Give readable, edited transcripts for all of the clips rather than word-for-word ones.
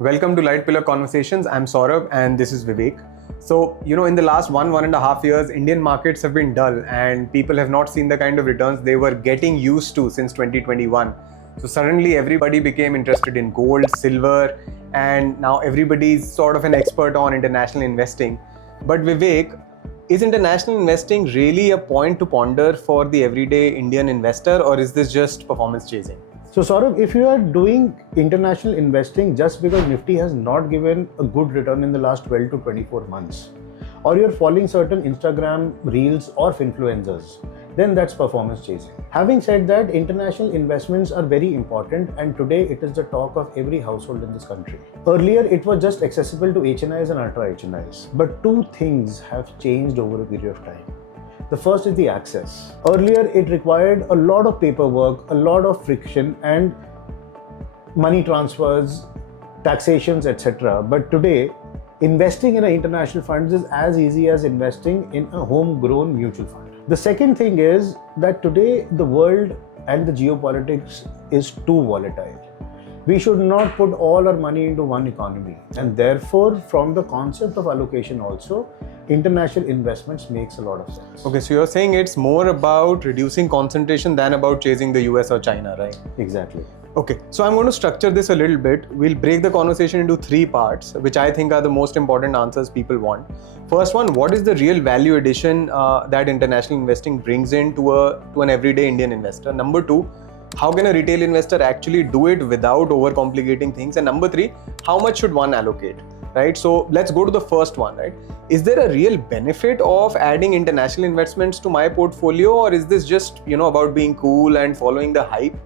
Welcome to Light Pillar Conversations. I'm Saurabh and this is Vivek. So, in the last 1.5 years, Indian markets have been dull and people have not seen the kind of returns they were getting used to since 2021. So, suddenly everybody became interested in gold, silver, and now everybody's sort of an expert on international investing. But Vivek, is international investing really a point to ponder for the everyday Indian investor, or is this just performance chasing? So Saurabh, if you are doing international investing just because Nifty has not given a good return in the last 12 to 24 months, or you're following certain Instagram reels or influencers, then that's performance chasing. Having said that, international investments are very important and today it is the talk of every household in this country. Earlier, it was just accessible to HNIs and ultra HNIs, but two things have changed over a period of time. The first is the access. Earlier, it required a lot of paperwork, a lot of friction and money transfers, taxations, etc. But today, investing in an international fund is as easy as investing in a homegrown mutual fund. The second thing is that today, the world and the geopolitics is too volatile. We should not put all our money into one economy, and therefore from the concept of allocation also, international investments makes a lot of sense. Okay, so you're saying it's more about reducing concentration than about chasing the US or China, right? Exactly. Okay, so I'm going to structure this a little bit. We'll break the conversation into three parts, which I think are the most important answers people want. First one, what is the real value addition that international investing brings in to an everyday Indian investor? Number two, how can a retail investor actually do it without overcomplicating things? And number three, how much should one allocate? Right? So let's go to the first one, right? Is there a real benefit of adding international investments to my portfolio, or is this just, about being cool and following the hype?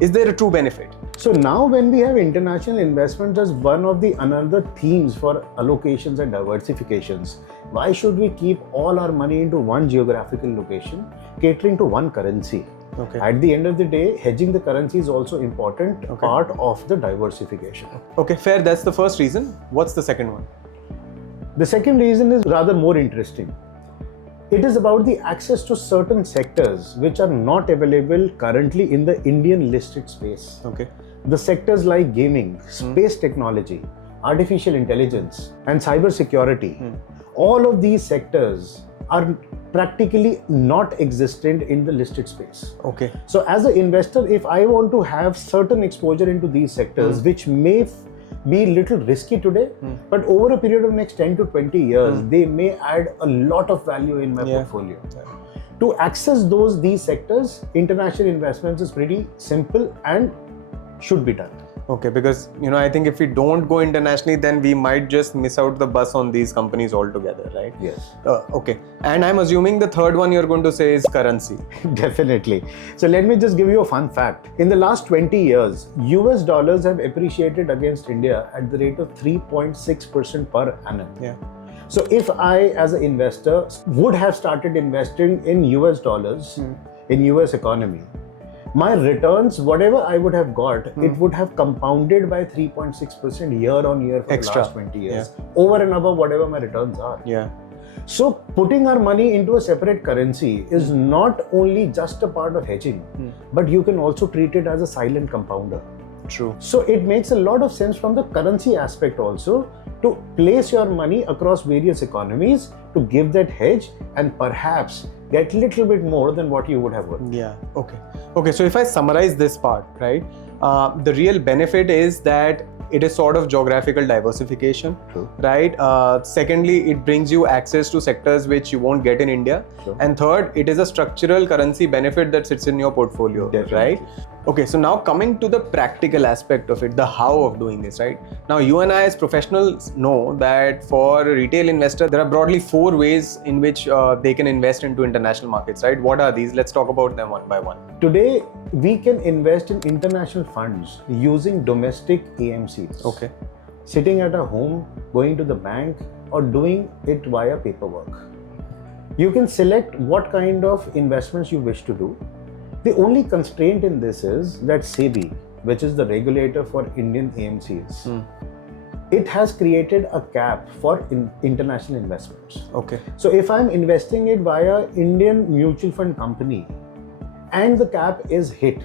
Is there a true benefit? So now when we have international investments as one of the another themes for allocations and diversifications, why should we keep all our money into one geographical location, catering to one currency? Okay. At the end of the day, hedging the currency is also important part of the diversification. Okay, fair. That's the first reason. What's the second one? The second reason is rather more interesting. It is about the access to certain sectors which are not available currently in the Indian listed space. Okay. The sectors like gaming, space technology, artificial intelligence, and cyber security. All of these sectors are practically not existent in the listed space. Okay. So as an investor, if I want to have certain exposure into these sectors, which may be little risky today, but over a period of next 10 to 20 years, they may add a lot of value in my portfolio. To access these sectors, international investments is pretty simple and should be done. Okay, because I think if we don't go internationally, then we might just miss out the bus on these companies altogether, right? Yes. Okay. And I'm assuming the third one you're going to say is currency. Definitely. So let me just give you a fun fact. In the last 20 years, US dollars have appreciated against India at the rate of 3.6% per annum. Yeah. So if I, as an investor, would have started investing in US dollars, in US economy, my returns, whatever I would have got, it would have compounded by 3.6% year on year for the last 20 years, over and above whatever my returns are. Yeah. So putting our money into a separate currency is not only just a part of hedging, but you can also treat it as a silent compounder. True. So it makes a lot of sense from the currency aspect also to place your money across various economies to give that hedge and perhaps get a little bit more than what you would have worked. Yeah. Okay. So if I summarize this part, right, the real benefit is that it is sort of geographical diversification, right? Secondly, it brings you access to sectors which you won't get in India. And third, it is a structural currency benefit that sits in your portfolio, right? Okay, so now coming to the practical aspect of it, the how of doing this, right? Now, you and I as professionals know that for a retail investor, there are broadly 4 ways in which they can invest into international markets, right? What are these? Let's talk about them one by one. Today, we can invest in international funds using domestic AMCs. Okay. Sitting at a home, going to the bank, or doing it via paperwork. You can select what kind of investments you wish to do. The only constraint in this is that SEBI, which is the regulator for Indian AMCs, it has created a cap for international investments. Okay. So if I'm investing it via Indian mutual fund company, and the cap is hit,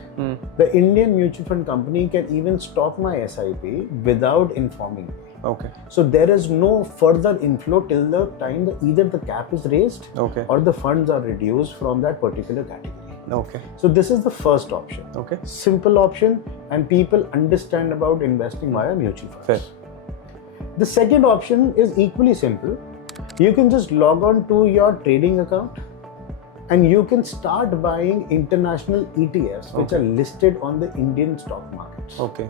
the Indian mutual fund company can even stop my SIP without informing me. Okay. So there is no further inflow till the time either the cap is raised or the funds are reduced from that particular category. Okay. So this is the first option. Okay. Simple option, and people understand about investing via mutual funds. Fair. The second option is equally simple. You can just log on to your trading account and you can start buying international ETFs which are listed on the Indian stock markets. Okay.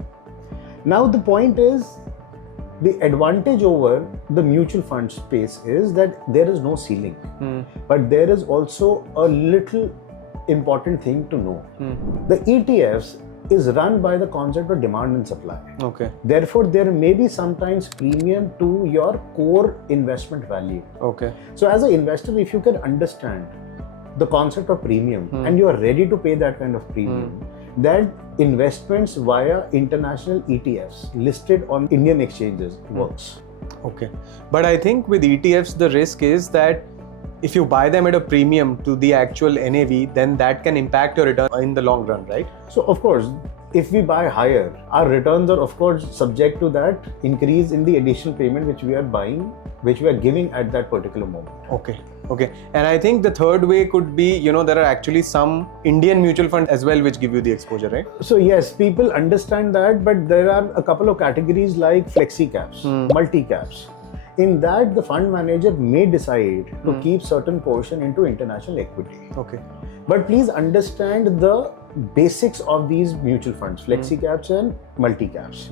Now the point is, the advantage over the mutual fund space is that there is no ceiling. But there is also a little important thing to know. The ETFs is run by the concept of demand and supply. Okay. Therefore, there may be sometimes premium to your core investment value. Okay. So as an investor, if you can understand the concept of premium and you are ready to pay that kind of premium, that investments via international ETFs listed on Indian exchanges works. Okay. But I think with ETFs, the risk is that if you buy them at a premium to the actual NAV, then that can impact your return in the long run, right? So of course, if we buy higher, our returns are of course subject to that increase in the additional payment which we are buying, which we are giving at that particular moment. Okay. Okay. And I think the third way could be, there are actually some Indian mutual funds as well which give you the exposure, right? So yes, people understand that, but there are a couple of categories like flexi caps, multi caps. In that, the fund manager may decide to keep certain portion into international equity. Okay. But please understand the basics of these mutual funds, flexi caps and multi caps.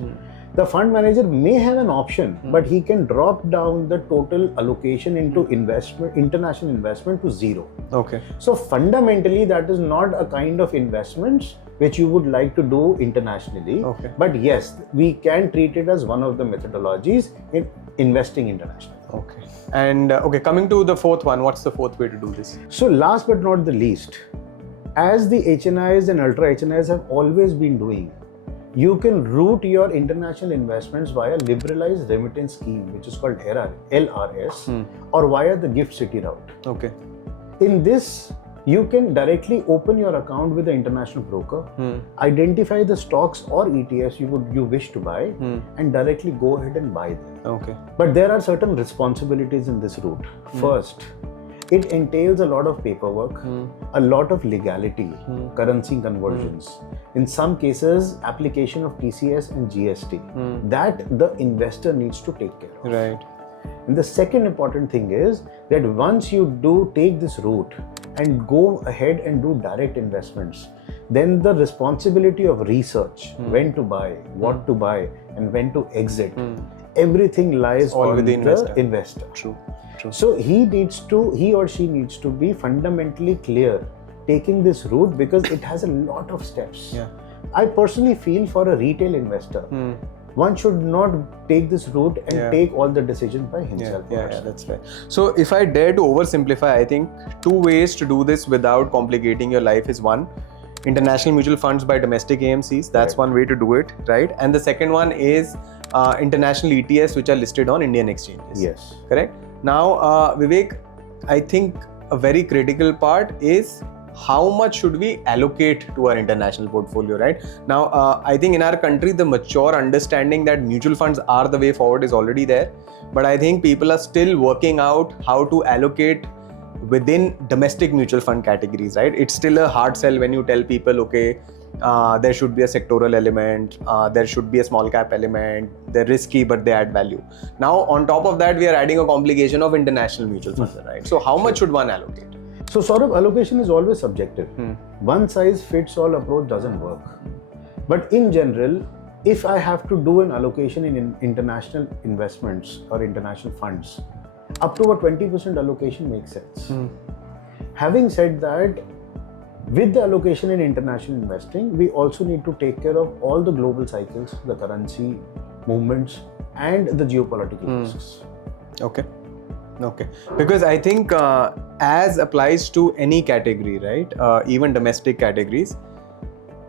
The fund manager may have an option, but he can drop down the total allocation into international investment to zero. Okay. So fundamentally, that is not a kind of investments which you would like to do internationally. Okay. But yes, we can treat it as one of the methodologies in investing internationally. Okay. And coming to the fourth one, what's the fourth way to do this? So last but not the least, as the HNIs and ultra HNIs have always been doing, you can route your international investments via liberalized remittance scheme, which is called LRS, or via the GIFT City route. Okay. In this, you can directly open your account with the international broker, identify the stocks or ETFs you wish to buy, and directly go ahead and buy them. Okay. But there are certain responsibilities in this route. First, it entails a lot of paperwork, a lot of legality, currency conversions. In some cases, application of TCS and GST that the investor needs to take care of. Right. And the second important thing is that once you do take this route and go ahead and do direct investments, then the responsibility of research, when to buy, what to buy, and when to exit, everything lies all on with the investor. True. So he or she needs to be fundamentally clear taking this route because it has a lot of steps. Yeah. I personally feel for a retail investor, one should not take this route and take all the decisions by himself. Yeah, that's fair. So if I dare to oversimplify, I think two ways to do this without complicating your life is one, international mutual funds by domestic AMCs. That's one way to do it, right? And the second one is international ETFs which are listed on Indian exchanges. Yes. Correct? Now, Vivek, I think a very critical part is how much should we allocate to our international portfolio, right? Now, I think in our country, the mature understanding that mutual funds are the way forward is already there. But I think people are still working out how to allocate within domestic mutual fund categories, right? It's still a hard sell when you tell people, okay, there should be a sectoral element, there should be a small cap element, they're risky but they add value. Now on top of that, we are adding a complication of international mutual funds, right? So how much should one allocate? So sort of allocation is always subjective. One size fits all approach doesn't work. But in general, if I have to do an allocation in international investments or international funds, up to a 20% allocation makes sense. Having said that, with the allocation in international investing, we also need to take care of all the global cycles, the currency movements, and the geopolitical risks. Okay. Because I think as applies to any category, right? Even domestic categories,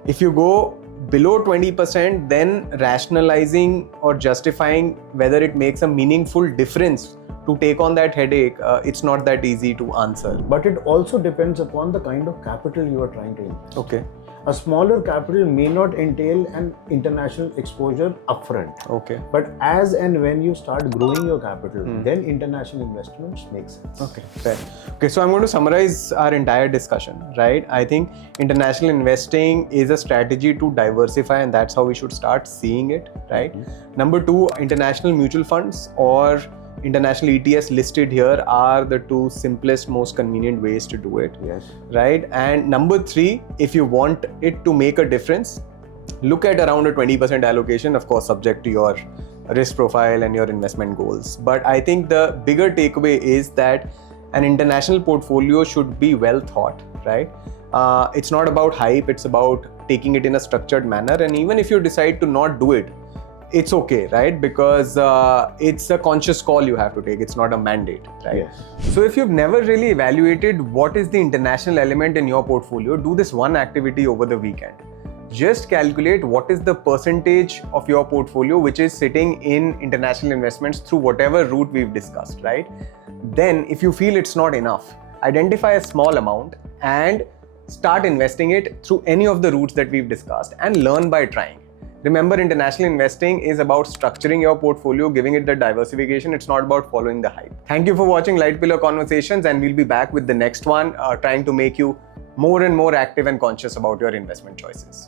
if you go below 20%, then rationalizing or justifying whether it makes a meaningful difference to take on that headache, it's not that easy to answer. But it also depends upon the kind of capital you are trying to invest. Okay. A smaller capital may not entail an international exposure upfront. Okay. But as and when you start growing your capital, then international investments make sense. Okay, fair. Okay, so I'm going to summarize our entire discussion, right? I think international investing is a strategy to diversify, and that's how we should start seeing it, right? Number two, international mutual funds or international ETFs listed here are the two simplest, most convenient ways to do it. Yes. Right? And number three, if you want it to make a difference, look at around a 20% allocation, of course, subject to your risk profile and your investment goals. But I think the bigger takeaway is that an international portfolio should be well thought, right? It's not about hype, it's about taking it in a structured manner. And even if you decide to not do it, it's okay, right? Because it's a conscious call you have to take. It's not a mandate, right? Yes. So if you've never really evaluated what is the international element in your portfolio, do this one activity over the weekend. Just calculate what is the percentage of your portfolio which is sitting in international investments through whatever route we've discussed, right? Then if you feel it's not enough, identify a small amount and start investing it through any of the routes that we've discussed and learn by trying. Remember, international investing is about structuring your portfolio, giving it the diversification. It's not about following the hype. Thank you for watching Light Pillar Conversations, and we'll be back with the next one, trying to make you more and more active and conscious about your investment choices.